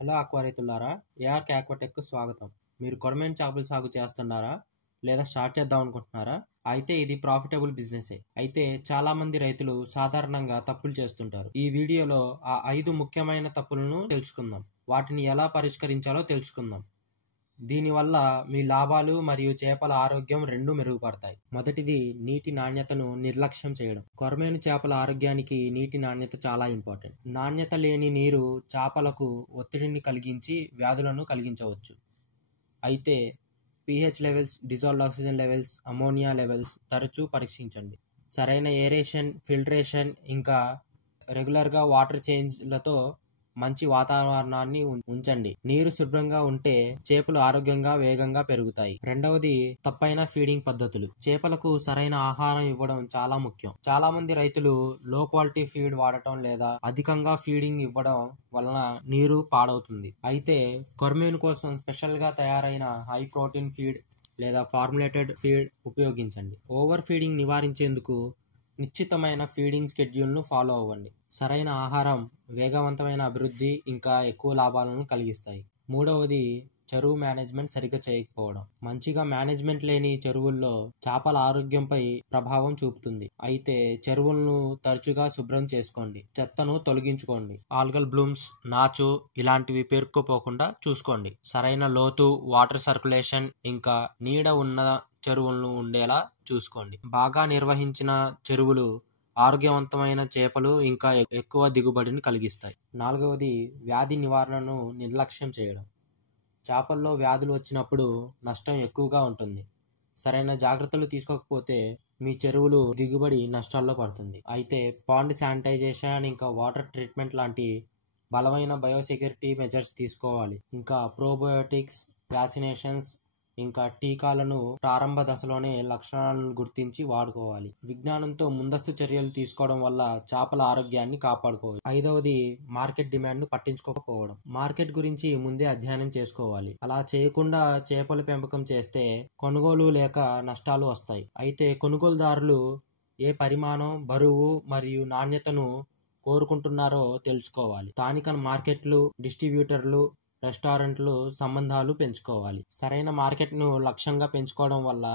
Hello aqua రైతులారా, ARK ఆక్వాటెక్కు స్వాగతం. మీరు కొరమేను చేపల సాగు చేస్తున్నారా లేదా స్టార్ట్ చేద్దాం అనుకుంటున్నారా? అయితే ఇది ప్రాఫిటబుల్ బిజినెసే. అయితే చాలా మంది రైతులు సాధారణంగా తప్పులు చేస్తుంటారు. ఈ వీడియోలో ఆ 5 ముఖ్యమైన తప్పులను తెలుసుకుందాం. వాటిని ఎలా పరిష్కరించాలో తెలుసుకుందాం. దీనివల్ల మీ లాభాలు మరియు చేపల ఆరోగ్యం రెండూ మెరుగుపడతాయి. మొదటిది నీటి నాణ్యతను నిర్లక్ష్యం చేయడం. కొరమేను చేపల ఆరోగ్యానికి నీటి నాణ్యత చాలా ఇంపార్టెంట్. నాణ్యత లేని నీరు చేపలకు ఒత్తిడిని కలిగించి వ్యాధులను కలిగించవచ్చు. అయితే pH levels, dissolved oxygen levels, ammonia levels తరచూ పరీక్షించండి. సరైన ఏరేషన్, ఫిల్టరేషన్ ఇంకా రెగ్యులర్గా వాటర్ చేంజ్లతో మంచి వాతావరణాన్ని ఉంచండి. నీరు శుభ్రంగా ఉంటే చేపలు ఆరోగ్యంగా వేగంగా పెరుగుతాయి. రెండవది తప్పైన ఫీడింగ్ పద్ధతులు. చేపలకు సరైన ఆహారం ఇవ్వడం చాలా ముఖ్యం. చాలా మంది రైతులు లో క్వాలిటీ ఫీడ్ వాడటం లేదా అధికంగా ఫీడింగ్ ఇవ్వడం వలన నీరు పాడవుతుంది. అయితే కొరమేను కోసం స్పెషల్ గా తయారైన హై ప్రోటీన్ ఫీడ్ లేదా ఫార్ములేటెడ్ ఫీడ్ ఉపయోగించండి. ఓవర్ ఫీడింగ్ నివారించేందుకు నిశ్చితమైన ఫీడింగ్ షెడ్యూల్ను ఫాలో అవ్వండి. సరైన ఆహారం వేగవంతమైన అభివృద్ధి ఇంకా ఎక్కువ లాభాలను కలిగిస్తాయి. మూడవది చెరువు మేనేజ్మెంట్ సరిగ్గా చేయకపోవడం. మంచిగా మేనేజ్మెంట్ లేని చెరువుల్లో చేపల ఆరోగ్యంపై ప్రభావం చూపుతుంది. అయితే చెరువులను తరచుగా శుభ్రం చేసుకోండి, చెత్తను తొలగించుకోండి, ఆల్గల్ బ్లూమ్స్, నాచు ఇలాంటివి పేరుకుపోకుండా చూసుకోండి. సరైన లోతు, వాటర్ సర్క్యులేషన్ ఇంకా నీడ ఉన్న చెరువులను ఉండేలా చూసుకోండి. బాగా నిర్వహించిన చెరువులు ఆరోగ్యవంతమైన చేపలు ఇంకా ఎక్కువ దిగుబడిని కలిగిస్తాయి. నాలుగవది వ్యాధి నివారణను నిర్లక్ష్యం చేయడం. చేపల్లో వ్యాధులు వచ్చినప్పుడు నష్టం ఎక్కువగా ఉంటుంది. సరైన జాగ్రత్తలు తీసుకోకపోతే మీ చెరువులు దిగుబడి నష్టాల్లో పడుతుంది. అయితే పాండ్ శానిటైజేషన్ ఇంకా వాటర్ ట్రీట్మెంట్ లాంటి బలమైన బయోసెక్యూరిటీ మెజర్స్ తీసుకోవాలి. ఇంకా ప్రోబయోటిక్స్, వ్యాక్సినేషన్స్ ఇంకా టీకాలను ప్రారంభ దశలోనే లక్షణాలను గుర్తించి వాడుకోవాలి. విజ్ఞానంతో ముందస్తు చర్యలు తీసుకోవడం వల్ల చేపల ఆరోగ్యాన్ని కాపాడుకోవచ్చు. ఐదవది మార్కెట్ డిమాండ్ ను పట్టించుకోకపోవడం. మార్కెట్ గురించి ముందే అధ్యయనం చేసుకోవాలి. అలా చేయకుండా చేపల పెంపకం చేస్తే కొనుగోలు లేక నష్టాలు వస్తాయి. అయితే కొనుగోలుదారులు ఏ పరిమాణం, బరువు మరియు నాణ్యతను కోరుకుంటున్నారో తెలుసుకోవాలి. స్థానిక మార్కెట్లు, డిస్ట్రిబ్యూటర్లు, రెస్టారెంట్లు సంబంధాలు పెంచుకోవాలి. సరైన మార్కెట్ను లక్ష్యంగా పెంచుకోవడం వల్ల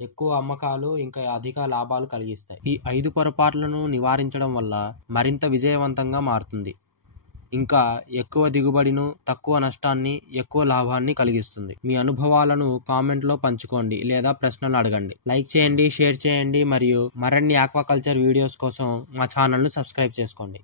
ఎక్కువ అమ్మకాలు ఇంకా అధిక లాభాలు కలిగిస్తాయి. ఈ 5 పొరపాట్లను నివారించడం వల్ల మరింత విజయవంతంగా మారుతుంది. ఇంకా ఎక్కువ దిగుబడిను, తక్కువ నష్టాన్ని, ఎక్కువ లాభాన్ని కలిగిస్తుంది. మీ అనుభవాలను కామెంట్లో పంచుకోండి లేదా ప్రశ్నలు అడగండి. లైక్ చేయండి, షేర్ చేయండి మరియు మరిన్ని ఆక్వాకల్చర్ వీడియోస్ కోసం మా ఛానల్ను సబ్స్క్రైబ్ చేసుకోండి.